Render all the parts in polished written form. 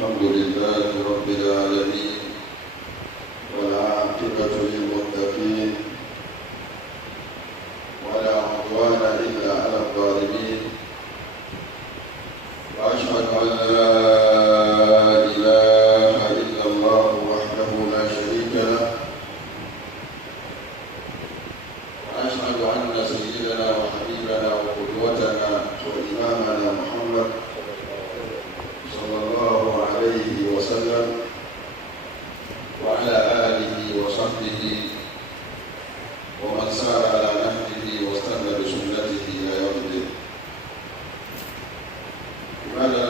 الحمد لله رب العالمين والعاقبة للمتقين ولا عدوان إلا على الظالمين وأشهد أن لا إله إلا الله وحده لا شريك له وأشهد أن سيدنا وحبيبنا وقدوتنا وإمامنا محمد صلى الله عليه وسلم وعلى آله وصحبه ومن سار على نهجه واستنى بسنته إلى يوم الدين. لماذا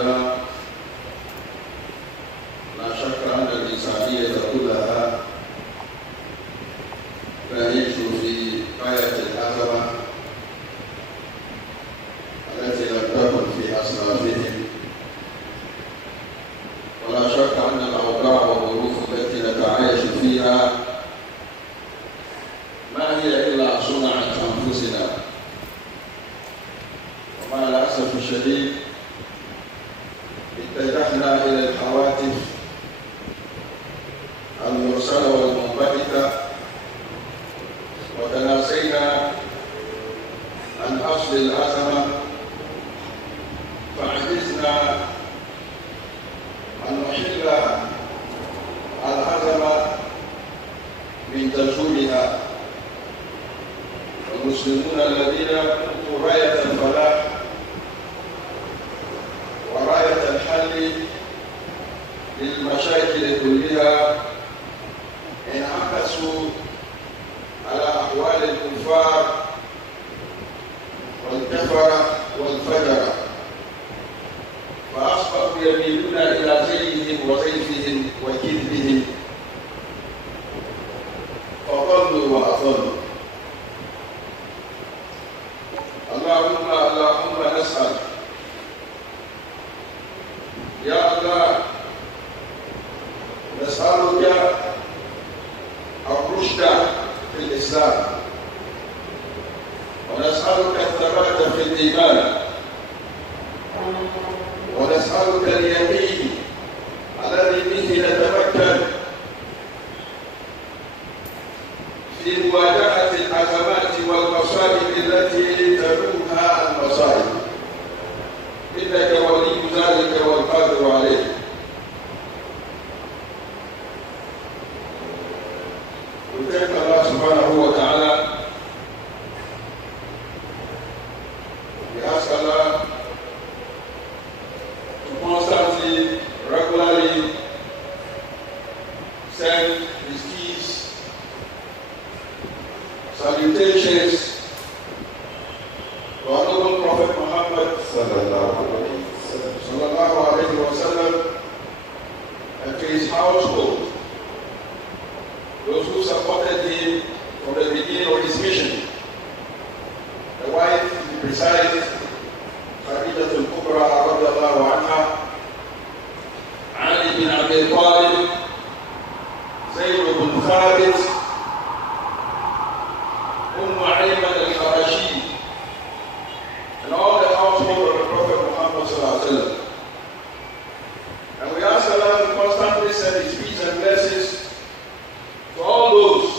لا شك أن الإنسانية كلها تعيش في غاية الأزمة التي لم تكن في أسلافهم، ولا شك أن الأوضاع والظروف التي نتعايش فيها ما هي إلا صنعة أنفسنا، ومع الأسف الشديد اتجهنا إلى الهواتف المرسلة والمنبعثة وتناسينا عن أصل الأزمة، فعجزنا أن نحل الأزمة من جذورها. المسلمون الذين كنتوا راية الفلاح وراية الحل للمشاكل كلها انعكسوا على أحوال الكفار والكفرة والفجرة، فأصبحوا يميلون إلى زيهم وزيفهم وكذبهم، فضلوا وأضلوا. اللهم نسأل يا الله، نسألك الرشد في الإسلام، ونسألك الثبات في الإيمان، ونسألك اليقين الذي به نتمكن في مواجهة الأزمات والمصائب التي تدومها المصائب، إنك ولي ذلك والقادر عليه. We thank Allah subhanahu wa ta'ala. We ask Allah to constantly, regularly send His peace, salutations to our noble Prophet Muhammad sallallahu alayhi wa sallam and to his household, those who supported him from the beginning of his mission. The wife, the precise, Khadija al-Kubra radiyallahu anha, Ali bin Abi Talib, Zayd bin Thabit, Ayman al-Qarashi, and all the household of the Prophet Muhammad sallallahu alaihi wasallam. And we ask Allah to constantly send His peace and blessings to all those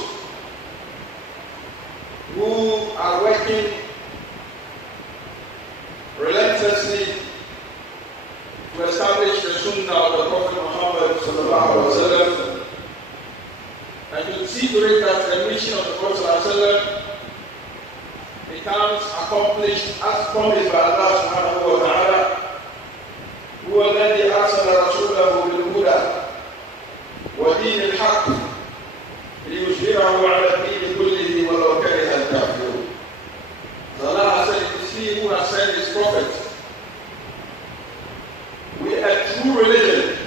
to it that the mission of the Prophet becomes accomplished as promised by Allah subhanahu wa ta'ala. هو الذي أرسل رسوله بالهدى ودين الحق ليظهره على الدين كله ولو كره الكافرون. So Allah said, it is He who has sent His prophet with a true religion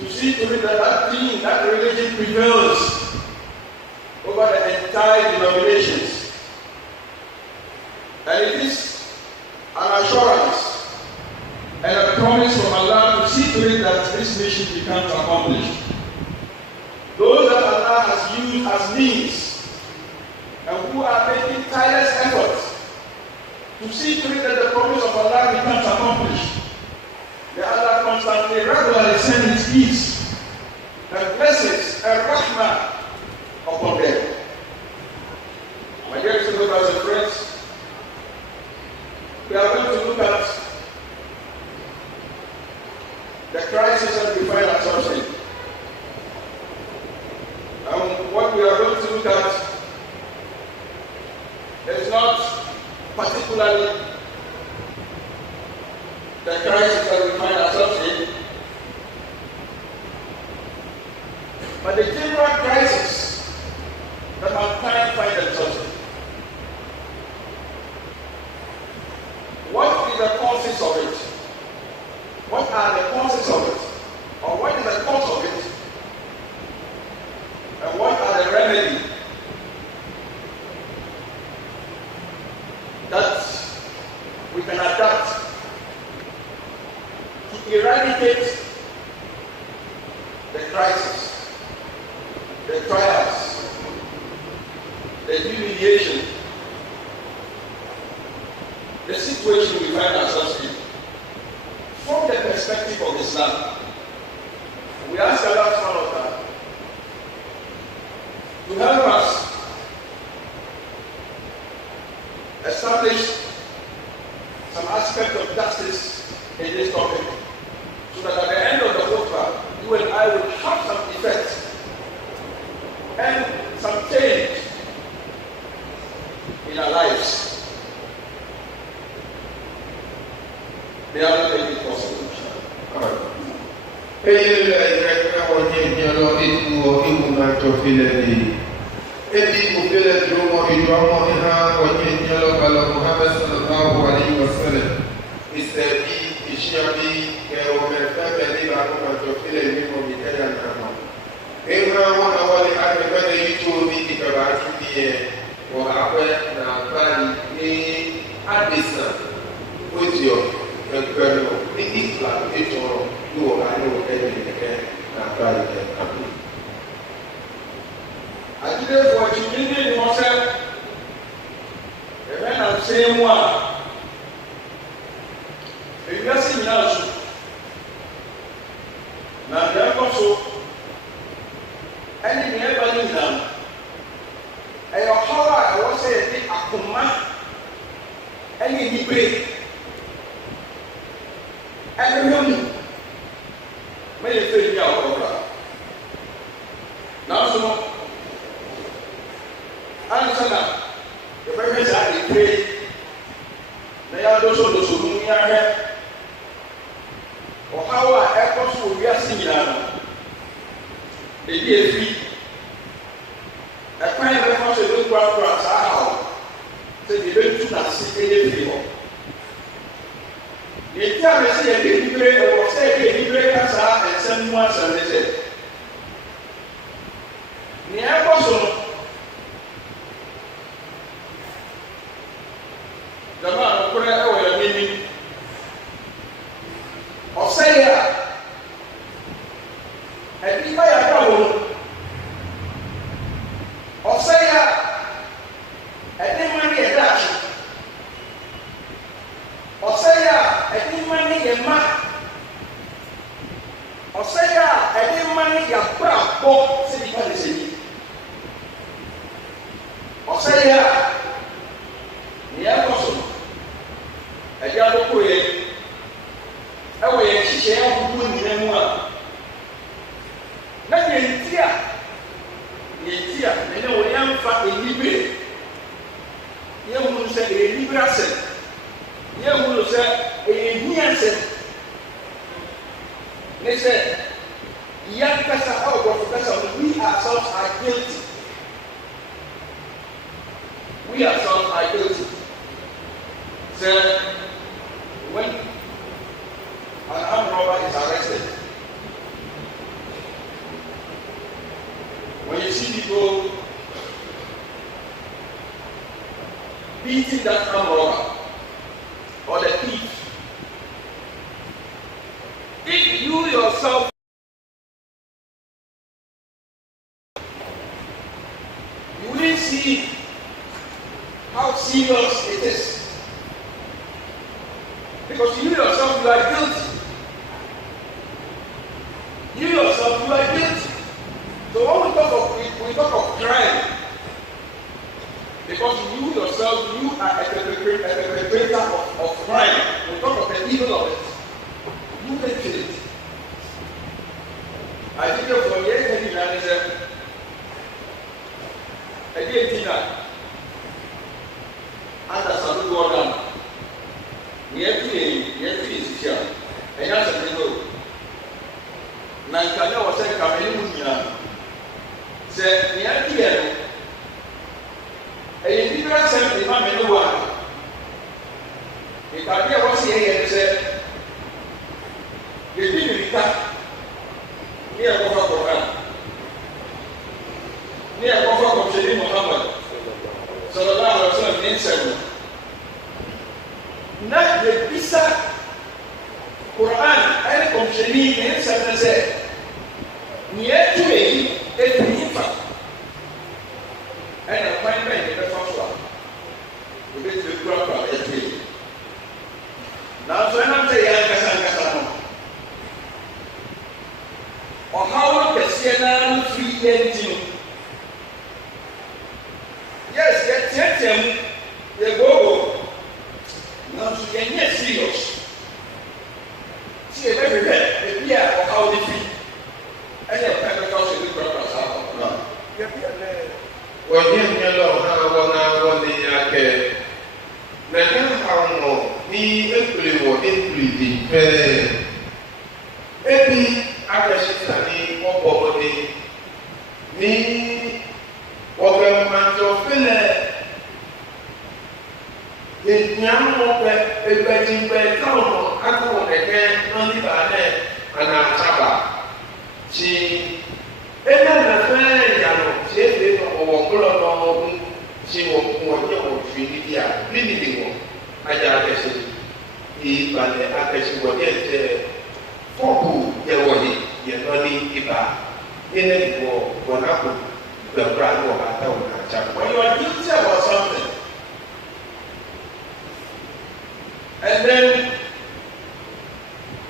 to see to it that that religion prevails over the entire denominations. And it is an assurance and a promise from Allah to see to it that this mission becomes accomplished. Those that Allah has used as means and who are making tireless efforts to see to it that the promise of Allah becomes accomplished, may Allah constantly, regularly send His peace and blessings and rahmah upon them. My dear brothers and friends, we are going to look at the crisis that we find ourselves in. And what we are going to look at is not particularly the crisis that we find ourselves in, but the general crisis that mankind find themselves in. What is the causes of it? What are the causes of it? Or what is the cause of it? And what are the remedies that we can adapt to eradicate the crisis, the trials, the humiliation, the situation we find ourselves in, from the perspective of Islam? We ask Allah subhanahu wa ta'ala to help us establish some aspect of justice in this topic, so that at the end of the khutbah, you and I will have some effect and some change in our lives. May Allah make it possible. ɛnɛ wɔ yɛmfa enibere yɛhunu sɛ ɛyɛ enibere asɛm yɛhunu sɛ ɛyɛ hia asɛm ne sɛ yɛnkasa ɛwɔ bɔfo kasa no we ourselves are guilty. We ourselves are guilty. So when an armed robber is arrested, when you see people beating that armed robber or the thief, if you yourself you will see how serious it is. Because you yourself, you are guilty. You yourself, you are guilty. So when we talk of crime, because you yourself, you are a perpetrator of crime. We talk of the evil of it. You can kill it. I think from yesterday, I did under some Gordon. Yet is here. And as a result, Nankana was saying, Cameroon, said, Niakia, a different sense in my one. If I was here and said, the people near Kofa, near Kofa of Shelim Muhammad. So the Lord was not in seven. Not the Pisa Quran, and Komsheni, and Satan said, near to me, a infant. And a fine man in the first one. We get to the crowd of the tree. Now, so I'm saying, or how can Siena free engine? Yes, get him, the go. Now, you can get serious. See, everywhere, the beer or how they feel. And your family also do progress out. Well, you know, how the Akurno, he employed or employed maybe Akashitani or Bobody, me, or the man of Philip. The young woman, a wedding bell, I go again, only by name, and I taba. She, another friend, she did or she will Trinity, really, I guess he, but the Akashi will get for who there was it, yet only Iba, in it for one apple, the brand of Atawna. When you are guilty about something, and then,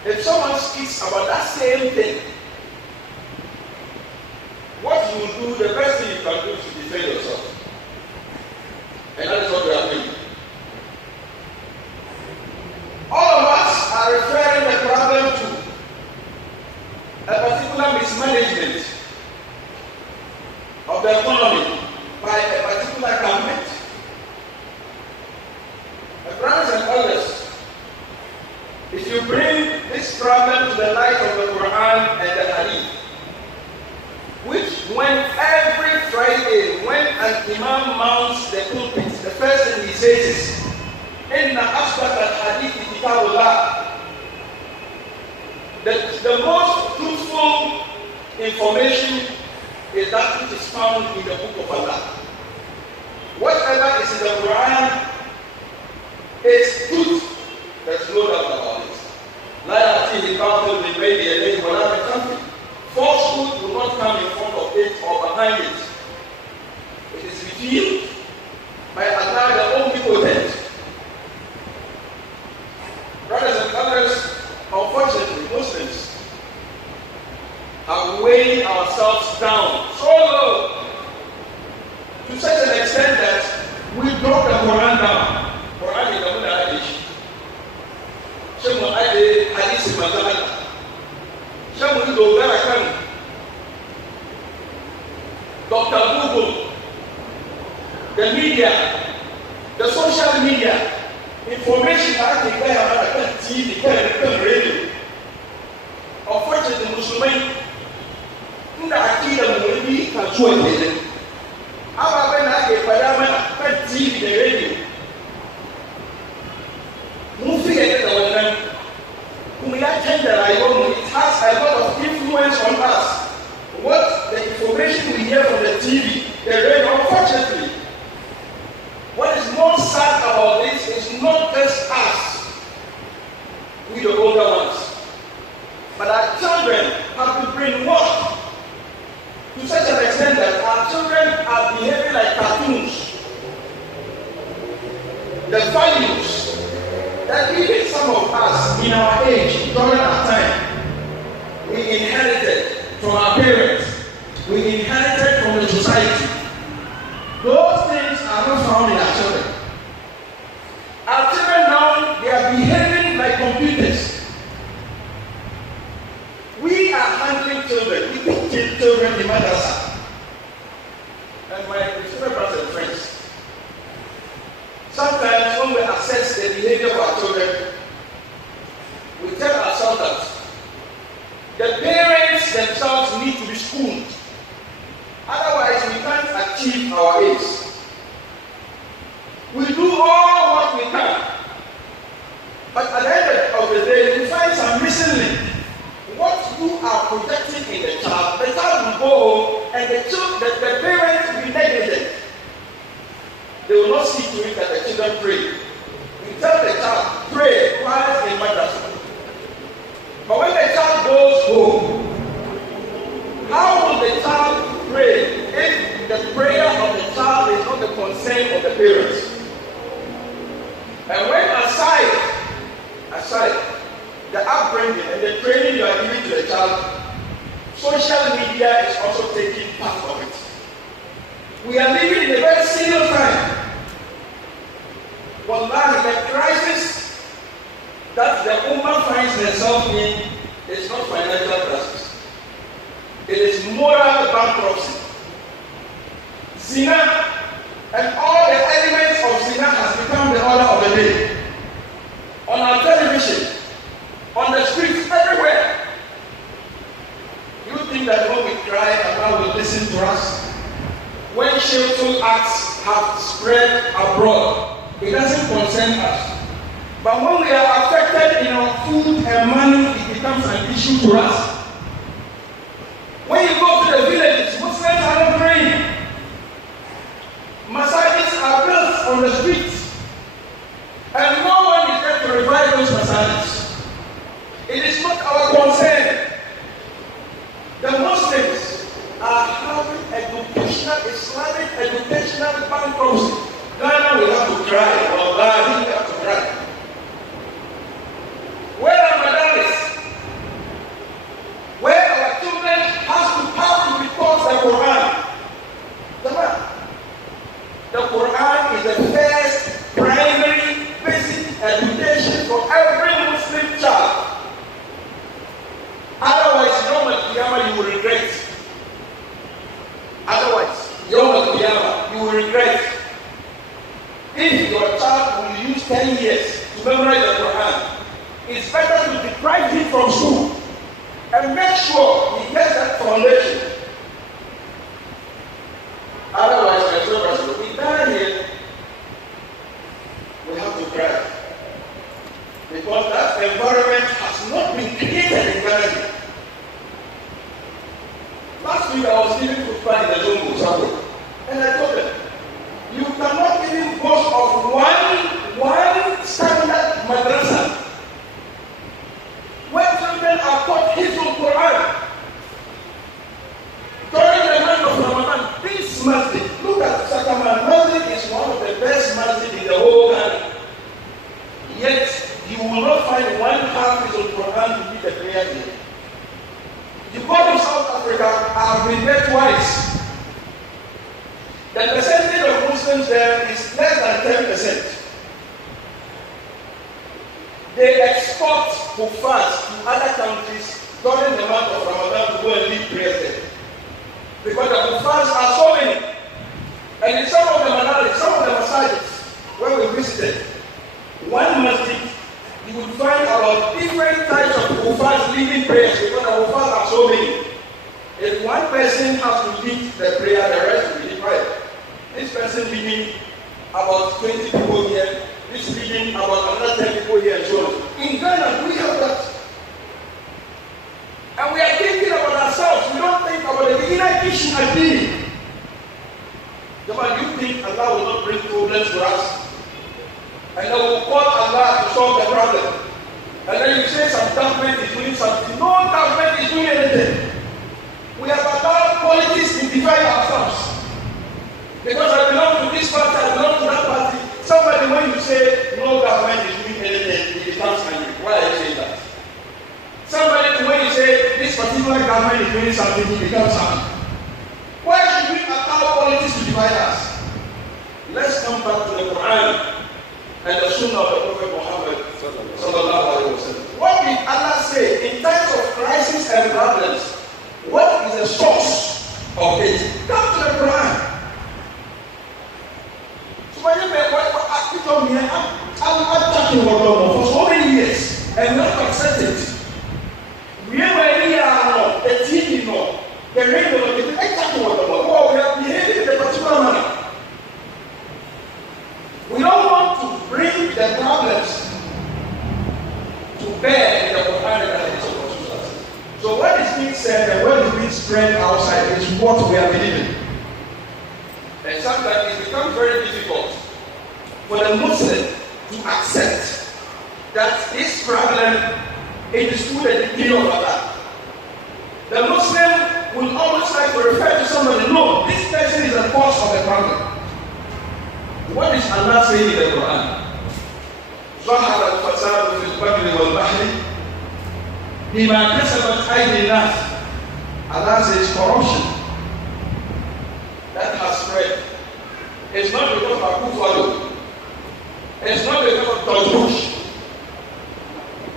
if someone speaks about that same thing, what you will do, the best thing you can do is to defend yourself. And that is what we are doing. All of us are referring the problem to a particular mismanagement of the economy by a particular government. My brothers and others, if you bring this problem to the light of the Quran and the Hadith, which when every Friday, when an Imam mounts the pulpit, the first thing he says is, Inna asbat al-hadith kitabullah. The most truthful information is that which is found in the book of Allah. Whatever is in the Quran is truth. There's no doubt about it. La ya'tihi al-batil min bayni yadayhi wa la min khalfihi. Falsehood will not come in front of it or behind it. It is revealed by Allah, the Omnipotent. Brothers and others, unfortunately, Muslims have weighed ourselves down so low to such an extent that we broke the Quran down. Quran is the Hadith. Shamu ade hadith mazal. Shamu dogara kan. Dr. Google the media, the social media, information that they get about the TV, the radio. Unfortunately, Muslims, in the Akida, we can join them. How about the TV, the radio? Moving at the moment, we attend the life, it has a lot of influence on us. What the information we hear from the TV, the radio, unfortunately, what is more sad about this is not just us, we the older ones, but our children have been brainwashed to such an extent that our children are behaving like cartoons. The values that even some of us in our age, during our time, we inherited from our parents, we inherited from the society. Those things are not found in our children. Our children now, they are behaving like computers. We are handling children. We teach children in madrasa. And my fellow brothers and friends, sometimes when we assess the behavior of our children, we tell ourselves that the parents themselves need to be schooled. Otherwise, we can't achieve our aims. We do all what we can. But at the end of the day, we find some missing link. What you are projecting in the child will go home and the parents will be negligent. They will not see to it that the children pray. We tell the child, pray while in madrasa. But when the child goes home, how will the child pray if the prayer of the child is not the concern of the parents? And when aside the upbringing and the training you are giving to the child, social media is also taking part of it. We are living in a very serious time. Wallahi, the crisis that the Ummah finds herself in is not financial crisis. It is moral bankruptcy. Zina and all the elements of zina has become the order of the day. On our television, on the streets, everywhere. You think that when we cry, Allah will listen to us? When shameful acts have spread abroad, it doesn't concern us. But when we are affected in our food and money, it becomes an issue to us. When you go to the villages, Muslims are not praying. Masajids are built on the streets. And no one is there to revive those masajids. It is not our concern. The Muslims are having Islamic educational bankruptcy. Ghana will have to cry, or Ghana will have to cry. Where are madaris? Where our children have to be taught the Quran. The Quran is the first primary basic education for every Muslim child. Otherwise, Yom Al-Qiyamah you will regret. Otherwise, Yom Al-Qiyamah you will regret. If your child will use 10 years to memorize the Quran, it's better to deprive him from school and make sure he gets that foundation. Otherwise, my children, we die here, we have to cry. Because that environment has not been created in Ghana. Last week I was living with friends in the Jungle somewhere, and I told them, you cannot even boast of one standard madrasa where children are taught Hizbul Quran during the month of Ramadan. This masjid, look at Sakaman, masjid is one of the best masjid in the whole Ghana. Yet you will not find one half Hizbul Quran to lead the prayer here. You go to South Africa, I have been there twice. The percentage of Muslims there is less than 10%. They export kuffars to other countries during the month of Ramadan to go and lead prayers there. Because the kuffars are so many. And in some of the manalis, about 20 people here, this region about another 10 people here, and so on. In Ghana, we have that. And we are thinking about ourselves. We don't think about the inner issue at being. Do you think Allah will not bring problems to us? And then we'll call Allah to solve the problem. And then you say some government is doing something. No government is doing anything. We have allowed politics to divide ourselves. Because I belong to this party, I belong to that party. Somebody, when you say no government is doing anything, it becomes angry. Why are you saying that? Somebody, when you say this particular government is doing something, it becomes angry. Why should we allow politics to divide us? Let's come back to the Quran and the Sunnah of the Prophet Muhammad sallallahu alaihi wasallam. What did Allah say in times of crisis and problems? What is the source of it? Come to the Quran. So when you make what I told me, I'm talking about for so many years and not accept it. We are the TV no, the radio no, the exactly what about. We are behaving in a particular manner. We don't want to bring the problems to bear in the Quran and the Hadith of Rasulullah. So what is being said and what is being spread outside is what we are believing. And sometimes it becomes very difficult for the Muslim to accept that this problem is through the decree of Allah. The Muslim will always like to refer to somebody, no, this person is the cause of the problem. What is Allah saying in the Quran? ظهر الفساد في البر والبحر بما كسبت أيدي الناس. Allah says corruption that has spread. It's not because of Buffalo. It's not because of George Bush.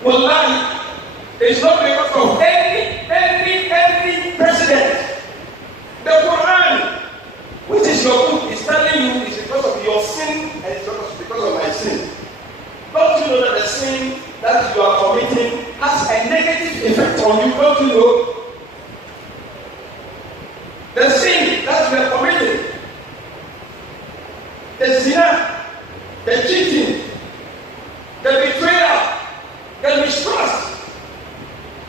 Wallahi, it's not because of any president. The Quran, which is your book, is telling you it's because of your sin and it's because of my sin. Don't you know that the sin that you are committing has a negative effect on you? Don't you know? The sin that you are committing, the zina, the cheating, the betrayal, the mistrust,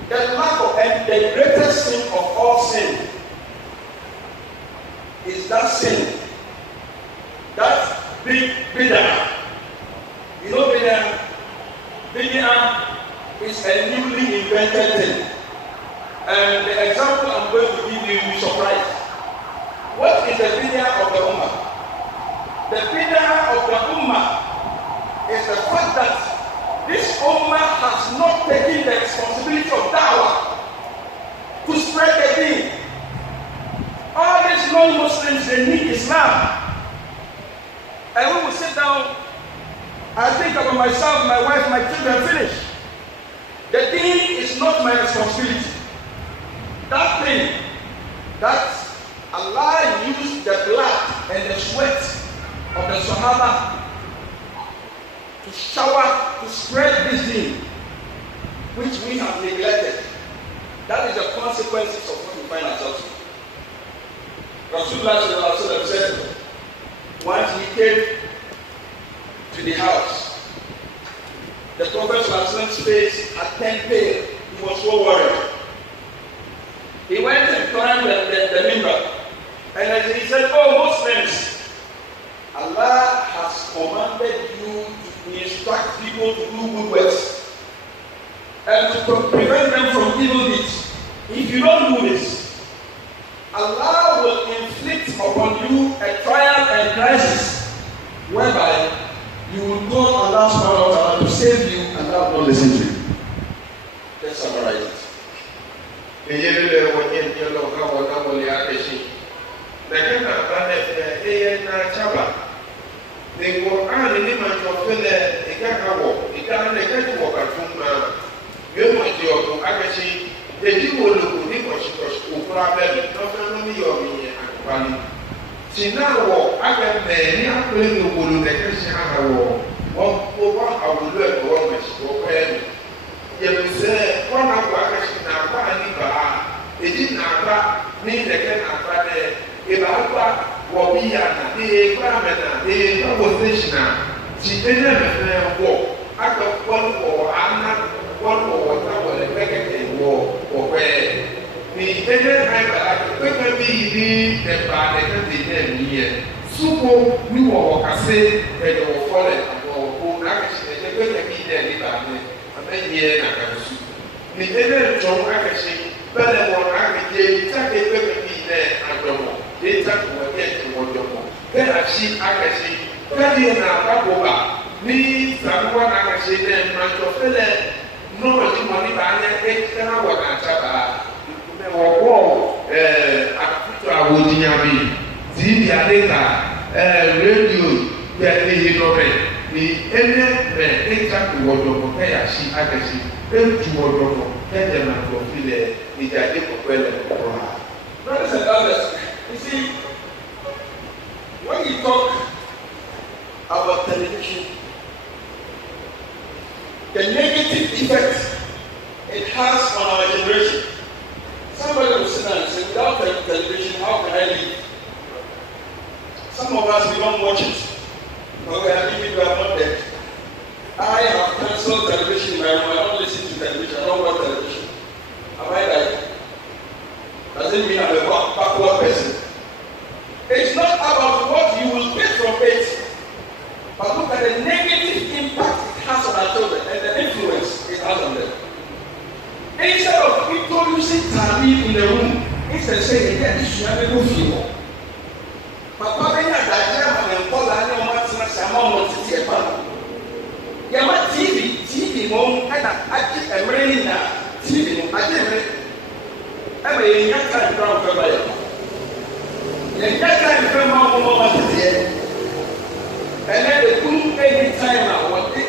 the lack of, and the greatest sin of all sin is that sin, that big bid'ah. You know bid'ah? Bid'ah is a newly invented thing. And the example I'm going to give you, you'll be surprised. What is the bid'ah of the Ummah? The bid'ah of the Ummah is the fact that this Ummah has not taken the responsibility of da'wah to spread the deen. All these non-Muslims, they need Islam. And we will sit down, I think about myself, my wife, my children, finish. The deen is not my responsibility. That thing that Allah used the blood and the sweat of the Sahaba to shower, to spread this deen, which we have neglected. That is the consequences of what we find ourselves in. Rasulullah said, once he came to the house, the Prophet's face had turned pale. He was so worried. He went and climbed the minbar, and as he said, "Oh Muslims, Allah has commanded you to instruct people to do good works and to prevent them from evil deeds. If you don't do this, Allah will inflict upon you a trial and crisis whereby you will go to Allah subhanahu wa ta'ala to save you and Allah will not listen to you." Let's summarize it. Ni ee báwo station a ti ẹni ẹ̀mẹ̀fẹ̀ wọ̀ aka wọ́n wọ̀ aná wọ́n wọ̀ wọ́tá wọlé pẹ́kẹ́kẹ́ wọ̀ wọ̀pẹ́ ní ẹni ẹ̀mẹ̀ pẹ́kẹ́ bí ní ẹ̀bà ẹ̀kẹ́ ti ní ẹ̀mí yẹ súpọ̀ ní wọ̀ wọ̀ kásé ẹ̀dẹ̀ wọ̀ fọ́lẹ̀ àbọ̀ wọ̀ n'akẹ́sẹ̀ ẹ̀dẹ̀ pẹ́kẹ́ bí ní ẹ̀dẹ̀ bá ní abẹ́yẹ n'akẹ́sù ní ẹni ẹ̀tọ́ akẹ́sẹ̀ bẹ́ẹ̀ wọ̀ n'akẹ́sẹ̀ ìtàkẹ́ pẹ́kẹ́ bí ní àjọmọ̀ ìtàkẹ́ wọ̀ ní ẹ̀tọ́ wọ̀jọmọ̀ bẹ́ẹ̀ àṣì akẹ́sẹ̀ bẹ́ẹ̀ ní àbábọ̀bà ní sàmúwà n'akẹ́sẹ̀ ní ẹ̀mọ̀tọ́fẹ́lẹ̀ nọ́ọ̀tì mọ̀ nípa ayé ẹ̀kẹ́rẹ́ wọ̀ n'àtàbà wọ̀wọ̀ àtúntò àwòdìyàmì tv adéta rédíò bẹ́ẹ̀ ní nọ́ọ̀mẹ̀ ní ẹnẹ́ mẹ́ ẹ̀ka wọ̀dọ̀mọ̀ kẹ́yà sí akẹ́sí ẹ̀tù wọ̀dọ̀mọ̀ kẹ́yà máa tọ̀ filẹ̀ ìjà dé kọ̀pẹ́ lẹ̀ kọ̀ọ̀rọ̀. Brothers and others, you see, when you talk about television, the negative effect it has on our generation. Somebody will sit down and say, without television, how can I live? Some of us, we don't watch it. But we are living, we are not dead. I have cancelled television in my room. I don't listen to television. I don't watch television. Have I died? Doesn't mean I'm a backward person. It's not about what you will get from it, but look at the negative impact it has on our children and the influence it has on them. Instead of introducing Tari in the room, instead of saying, yeah, this should have a good feel. Papa, when you're and Paul, I know what's my salmon to see a panel. Yeah, my TV, mom, and I keep a rain now. TV, I didn't. I'm a young time ground for my own. The young time from my here. And then the cool any time I want it,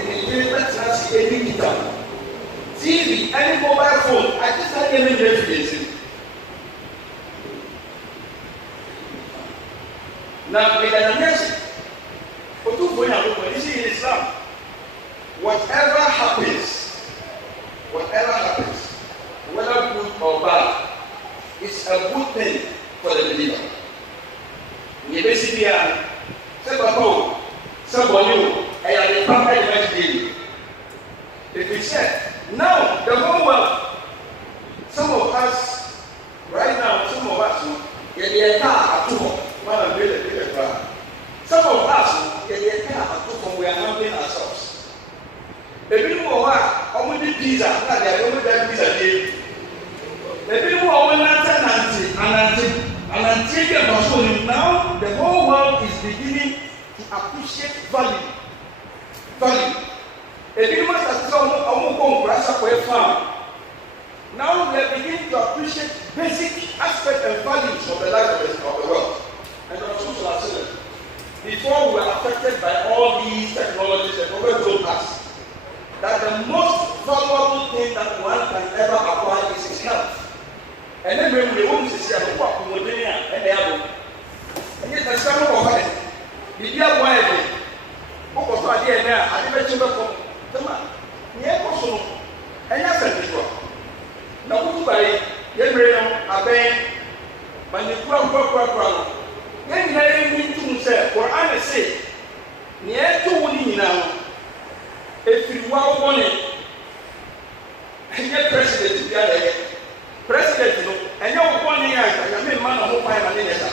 let's not see any guitar. TV, any mobile phone, I just had them in the now, with an amazing, but you see in Islam, whatever happens, whether good or bad, it's a good thing for the believer. You basically are, somebody, I am the perfect image. If we said, now the whole world, some of us, right now, some of us, get the entire atomo. Some of us, get the entire atomo. We are handling ourselves. The people who are only pizza, not the only pizza day. The people who are only and now the whole world is beginning to appreciate value. The people that farm. Now we are beginning to appreciate basic aspects and values of the life of the world. And also, before we were affected by all these technologies, the Prophet told us that the most valuable thing that one can ever acquire is his health. And then when we want to see a walk with the and they have and yet, the son of her, the dear wife, who was not here now, I never told her the man. Near also, and yes, I did. Now, who by Gabriel, a band, but the crowd. Then they need to say, for I say, near to winning now. If you are wanting, and get president together, president, and you're one year, I mean, man of 5 minutes.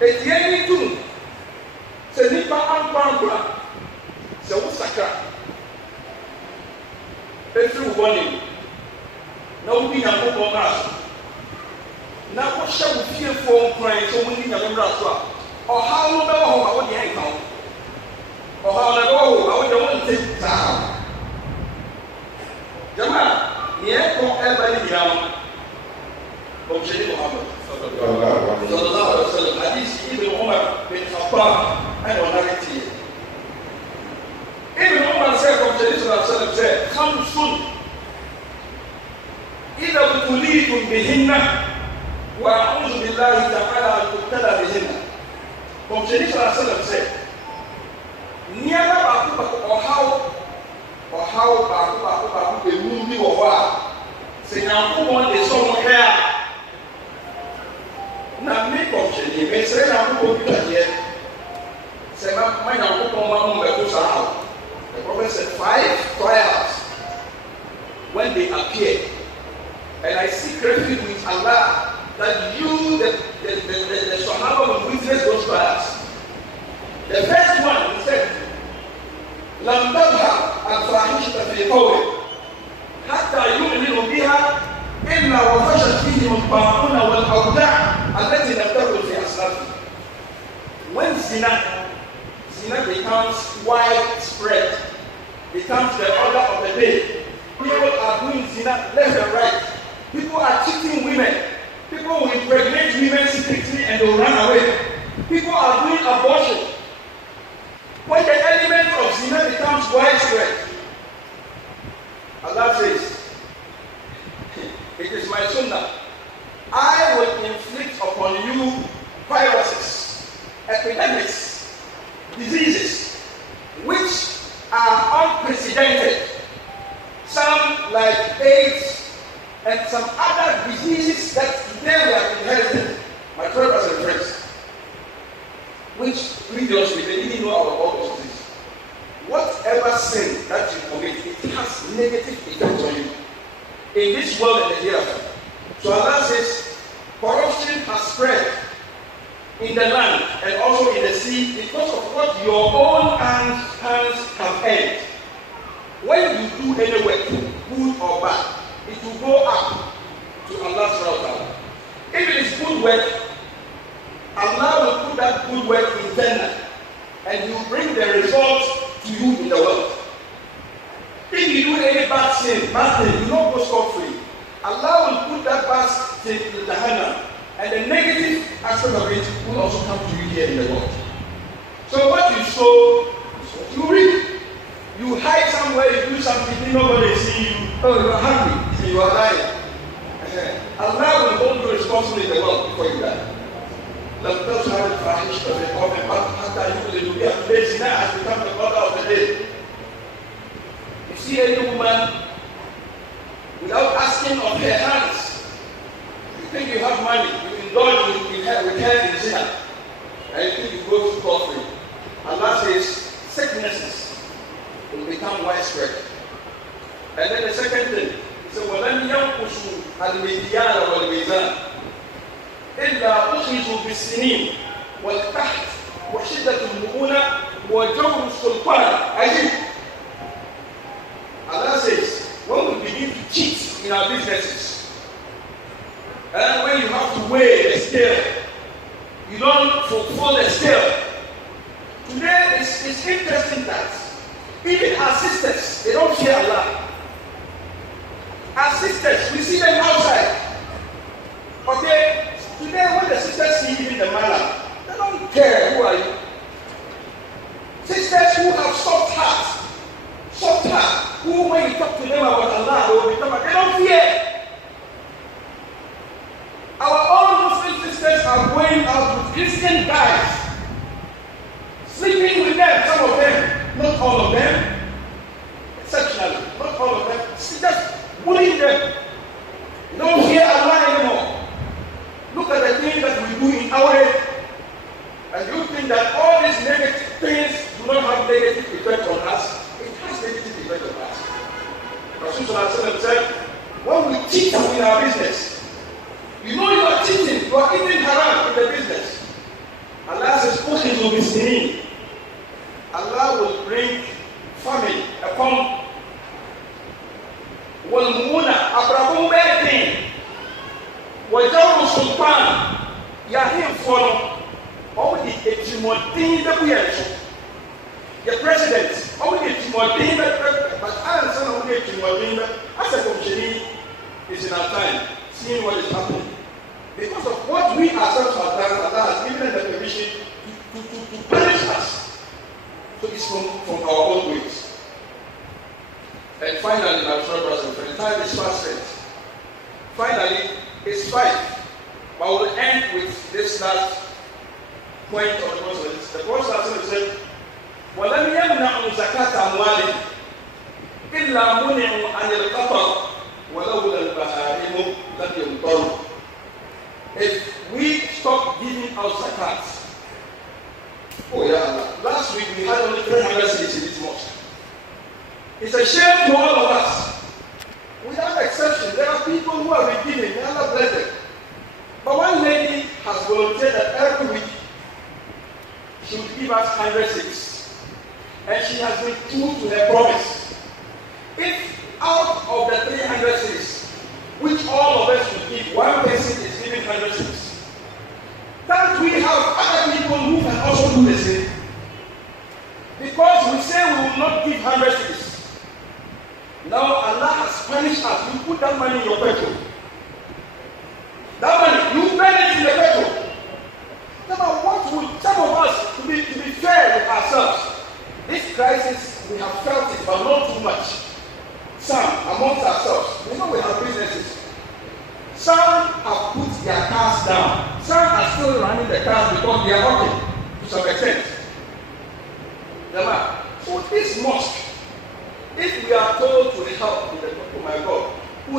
It's the only two. Say, Nipa and Barbara, so Saka. If you want him, no being a football master. Now, what shall we feel for crying so we need a member as well? Or how long I want the hang out? Or how I want to take down. Jama, the airport everybody down. From Shady Muhammad. Sallallahu Alaihi Wasallam. Hadith Ibn Umar bin Khattab and Wanariti. Ibn Umar said from Shady Sallallahu Alaihi Wasallam said, come soon. إذا ابتليتم بهن وأعوذ بالله تعالى أن تبتلى بهن. From Shady Sallallahu Alaihi Wasallam said, never or how the movie or what say now who want the song here now make option you may say now who go to here that you, the Sahaba, will witness those trials. The first one, he said, لم تظهر الفاحشة في قوم حتى يؤمنوا بها إلا وفشت فيهم الطاعون والأوجاع التي لم تكن في أسلافهم. When zina becomes widespread, becomes the order of the day. People are doing zina left and right. People are cheating women. People will impregnate women secretly and they will run away. People are doing abortion. When the element of zina becomes widespread, Allah says, it is my sunnah. I will inflict upon you viruses, epidemics, diseases, which are unprecedented. Some like AIDS and some other diseases that today we have inherited. My brothers and friends, which previously they didn't know about all those things. Whatever sin that you commit, it has negative effects on you in this world and the hereafter. So Allah says, corruption has spread in the land and also in the sea because of what your own hands have earned. When you do any work, good or bad, it will go up to Allah's right. If it is good work, Allah will put that good work in Jannah and He will bring the results to you in the world. If you do any bad thing, you don't go scot-free. Allah will put that bad thing in Jahannam and the negative aspect of it will also come to you here in the world. So what you sow is what you reap. You hide somewhere, you do something, nobody see you. Oh, you are happy, you are lying. Allah will hold you responsible in the world before you die. لم تظهر الفاحشة في قوم حتى يؤمنوا بها. Today zina has become the order of the day. You see any woman without asking of her hands, you think you have money, you indulge with her in zina, and you think you go to coffee. Allah says sicknesses will become widespread. And then the second thing, he said, وَلَمْ يَنْقُشُوا الْمِدْيَانَ وَالْمِيزَانَ إِلَّا أُخِذُوا بِالسِّنِينَ وَالْقَحْطِ وَشِدَّةِ الْمُؤُونَةِ وَجَوْرُ السُّلْطَانِ. Allah says, when we begin to cheat in our businesses, and when you have to weigh the scale, you don't fulfill the scale. Today it's interesting that even our sisters, they don't fear Allah. Our sisters, we see them outside. Okay? Today when the sisters see even the man, they don't care who are you. Sisters who have soft heart, who when you talk to them about Allah, they will become, they don't fear. Our own Muslim sisters are going out with Christian guys, sleeping with them, some of them, not all of them, exceptionally, not all of them, just bullying them. You don't fear Allah anymore. Look at the things that we do in our day, and you think that all these negative things do not have negative effect on us. It has negative effect on us. Rasulullah said, when we cheat in our business, you know you are cheating, you are eating haram in the business. Allah says, Allah will bring famine upon والمؤونة أبرابون بيتين وجور السلطان يهين فولو أو دي اتموتين دبيانشو the president أو دي اتموتين but أنا سنة أو دي اتموتين as a commissioner is in our time seeing what is happening because of what we ourselves have done. Allah has given us the permission to punish us. So it's from our own ways. And finally, my brothers and friends, time is fast spent. Finally, it's 5. But we'll end with this last point of the Prophet. The Prophet said, وَلَمْ يَمْنَعُوا زَكَاةَ أَمْوَالِهِمْ إِلَّا مُنِعُوا عَنِ الْقَطَرِ وَلَوْلَا الْبَهَائِمُ لَمْ يُمْطَرُوا. If we stop giving out zakat, oh yeah, Allah. Last week we had only 300 cities in this mosque. It's a shame to all of us. Without exception, there are people who have been giving. May Allah bless them. But one lady has volunteered that every week she would give us 100 cedis. And she has been true to her promise. If out of the 300 cedis, which all of us should give, one person is giving 100 cedis, that we have other people who can also do the same. Because we say we will not give 100 cedis. Now Allah has punished us. You put that money in your petrol. That money, you spend it in the petrol. Now, what would some of us, to be fair with ourselves, this crisis we have felt it, but not too much. Some amongst ourselves, we know we have businesses. Some have put their cars down. Some are still running the cars because they are working to some extent. So this mosque, if we are told to help in the oh my God, you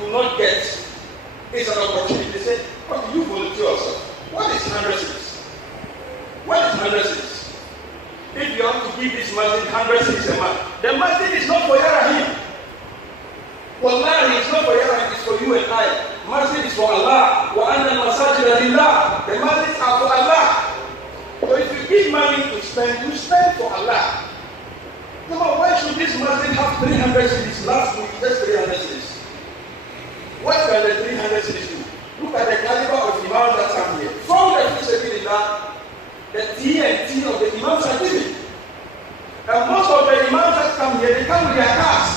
will not get. It's an opportunity. They say, what do you volunteer yourself? What is 100 cedis? What is 100 cedis? If you have to give this masjid 100 cedis a month, the masjid is not for Yarahim. Wallahi, it's not for Yarahim, it's for you and I. Masjid is for Allah. Wa anna al-masajida lillah. The masjids are for Allah. So if you give money to spend, you spend for Allah. Now, why should this masjid have 300 cedis? Last week, just 300 cedis. What can the 300 cedis do? Look at the caliber of imams that come here. From the Fisabilillah, the TNT of the imams are giving. And most of the imams that come here, they come with their cars.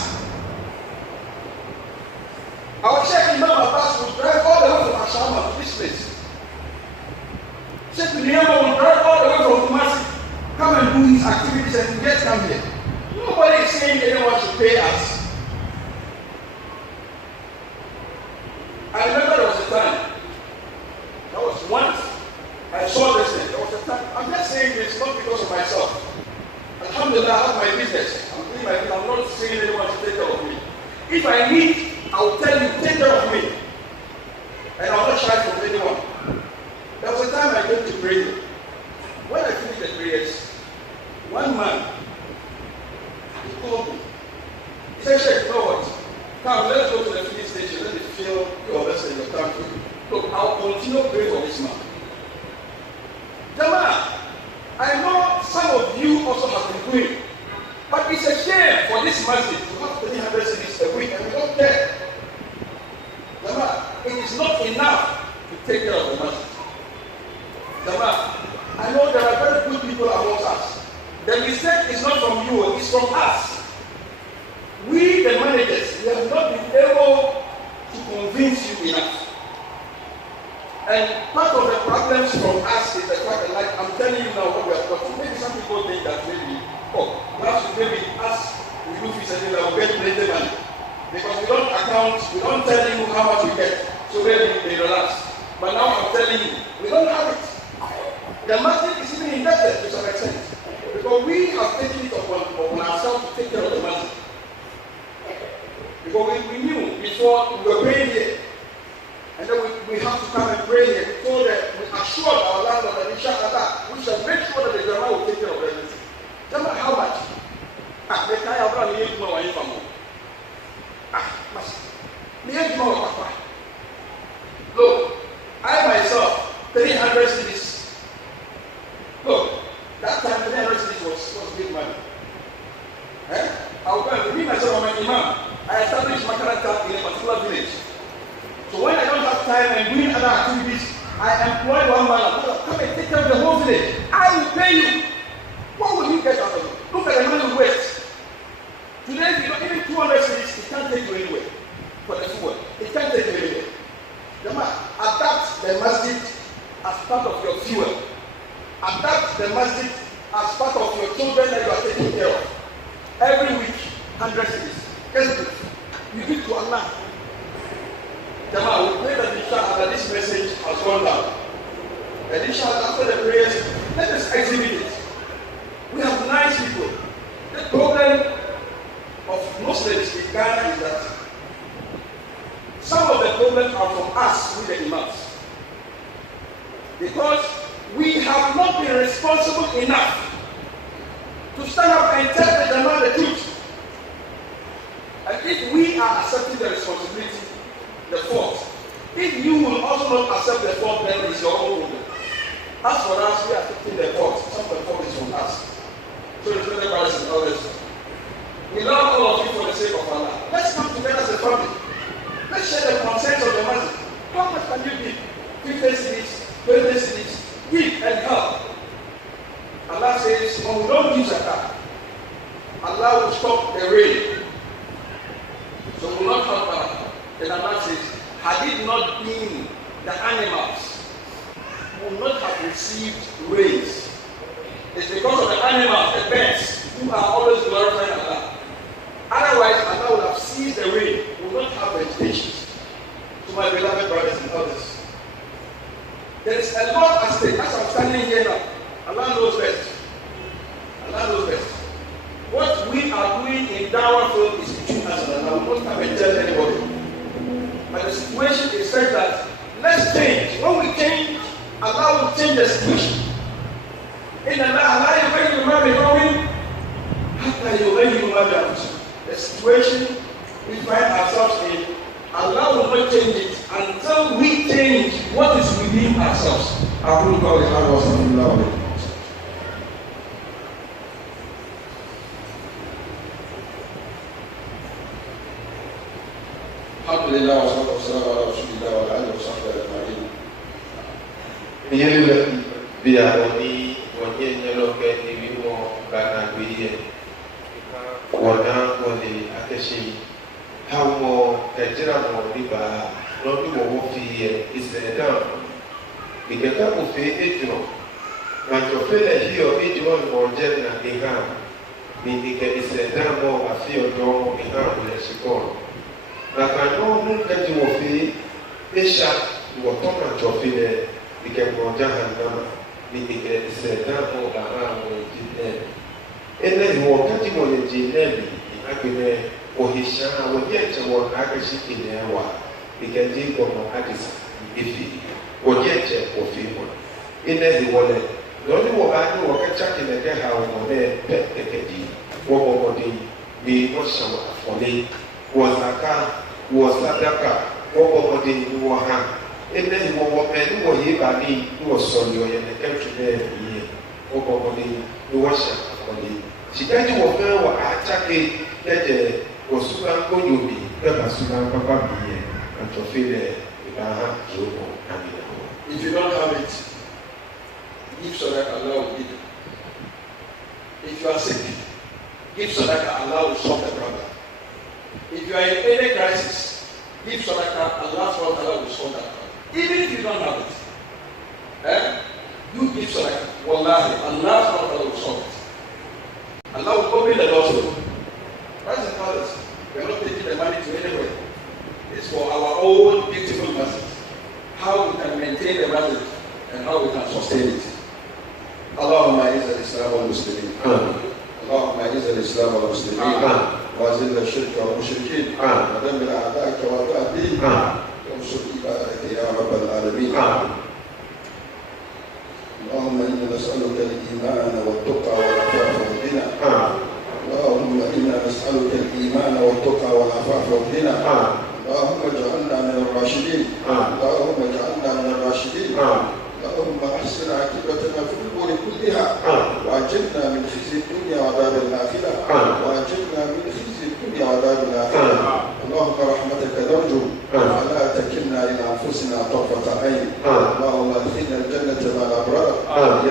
Our Sheikh Imam Abbas will drive all the way from Ashama to this place. Sheikh Niyama will drive all the way from Kumasi, come and do his activities and he just come here. Nobody is saying anyone should pay us. I remember there was a time, that was once, I saw this thing, there was a time, I'm just saying this not because of myself. Alhamdulillah, I have my business. I'm doing my business, I'm not saying anyone to take care of me. If I need, I will tell you, take care of me. And I will not shy from anyone. There was a time I went to pray. When I finished the prayers, one man, he called me. He said, Sheikh, you know what? Come, let's go to the filling station. Let me fill your vessel in your tank. Look, I'll continue praying for this man. Jama'ah, I know some of you also have been doing, but it's a shame for this masjid to have 300 cedis a week and we don't care. Jama'ah, it is not enough to take care of the masjid. Jama'ah, I know there are very good people amongst us. The mistake is not from you, it's from us. We, the managers, we have not been able to convince you enough. And part of the problems from us is the fact that, like I'm telling you now what we have got to. Maybe some people think that maybe, perhaps maybe us, we do something that will get plenty money. Because we don't account, we don't tell you how much we get. So maybe they relax. But now I'm telling you, we don't have it. The masjid is even indebted to some extent. Because we have taken it upon ourselves to take care of the masjid. Because we knew before we were praying here, and then we have to come and pray here. So that we assured our landlord that inshallah, we shall make sure that the Jama'ah will take care of everything. Jama'ah, how much? The Kaya Abraham, the Yejuma wa Yifamu. The Yejuma wa Papa. Look, I myself, 300 cedis. Look, that time 300 cedis was big money. I will go and me myself, I'm an imam. I established Makaranta in a particular village. So when I don't have time and doing other activities, I employ one man. Come and take care of the whole village. I will pay you. What will you get out of it? Look at the money we waste. Today, if you don't even 200 cities, it can't take you anywhere. For the food, it can't take you anywhere. Adapt the masjid as part of your fuel. Adapt the masjid as part of your children that you are taking care of. Every week, 100 cities. You give to Allah. Jama'ah, we pray that inshallah this message has gone down. And inshallah after the prayers, let us exhibit it. We have nice people. The problem of Muslims in Ghana is that some of the problems are from us, with the imams. Because we have not been responsible enough to stand up and tell the Jama'ah the truth. And if we are accepting the responsibility, the fault, If you will also not accept the fault, then it's your own problem. As for us, we are taking the fault. Some of the fault is from us. So it's very embarrassing all this. We love all of you for the sake of Allah. Let's come together as a family. Let's share the concerns of the masses. How much can you give? 50 cities, 20 cities, give and help. Allah says, when we don't give zakat, Allah will stop the rain. So we will not help Allah. Then Allah says, had it not been the animals, we would not have received rains. It's because of the animals, the birds, who are always glorifying Allah. Otherwise, Allah would have seized the rain. We will not have vegetation. To my beloved brothers and others, there is a lot at stake. As I'm standing here now, Allah knows best. Allah knows best. What we are doing in Dawah field is between us and Allah. We won't have to tell anybody. But the situation is such that let's change. When we change, Allah will change the situation. In Allah, the situation we find ourselves in, Allah will not change it until we change what is within ourselves. أقول قولي هذا وأستغفر الله لي. الحمد لله والصلاة والسلام على رسول الله وعلى آله وصحبه أجمعين. Yele biya oni wonye nyelo ke ni mo bana biye. Wana woni akeshi hawo kajira mo riba no bi mo fi iseda. Bigeta mo fi ejo. Ma to fele hiyo ejo mo je na dinga. Bi ke iseda mo afi odo mi ha le sikon. Na kanu mun kaji mo fi esha wo to ma to fi le bike mo jahannama bi ke iseda mo aha mo jinne. Ene wo kaji mo le jinne bi akene ohisha wo yeche wo akashi kinewa bike ji ko mo hadisa ifi wo yeche wo fi mo. Ene di wole lori wo ba ni wo kacha kine ke ha wo ne pekeji wo bo di bi wo shawa afole wo zaka wo sadaka wo bo di wo ha. Ene wo wo me ni wo yi ba ni wo so yo ye ne ke tu ne yi wo bo di wo sha afole sikaji wo fe wo achake teje wo suga ko yobi te ba suga papa biye anto fele ibaha jobo amina. If you don't have it, give sadaqah, Allah will give you. If you are sick, give sadaqah, Allah will solve the problem. If you are in any crisis, give sadaqah, Allah will solve that problem. Even if you don't have it, you give sadaqah, wallahi, Allah will solve it. Allah will open the doors for you. Brothers and fathers, we are not taking the money to anywhere. It's for our own beautiful message. How we can maintain the message and how we can sustain it. اللهم اعز الاسلام والمسلمين. اللهم اعز الاسلام والمسلمين. واذل الشرك والمشركين. ودمر اعداءك واعداء الدين. وانصر عبادك يا رب العالمين. اللهم انا نسالك الايمان والتقى والعفاف والغنى. اللهم انا نسالك الايمان والتقى والعفاف والغنى. اللهم اجعلنا من الراشدين. اللهم اجعلنا من الراشدين. اللهم احسن عاقبتنا في الامور كلها واجرنا من خزي الدنيا وعذاب الاخره. واجرنا من خزي الدنيا وعذاب الاخره. اللهم رحمتك نرجو ولا تكلنا الى انفسنا طرفه عين. اللهم ادخلنا الجنه مع الابرار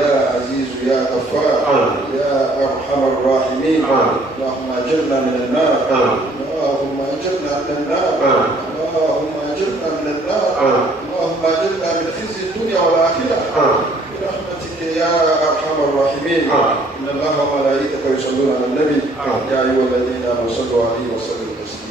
يا عزيز يا غفار يا ارحم الراحمين. اللهم اجرنا من النار. اللهم اجرنا من النار. اللهم اجرنا من النار. اللهم اجرنا من خزي الدنيا والاخره برحمتك يا ارحم الراحمين. ان الله وملائكته يصلون على النبي يا ايها الذين امنوا صلوا عليه وسلموا تسليما.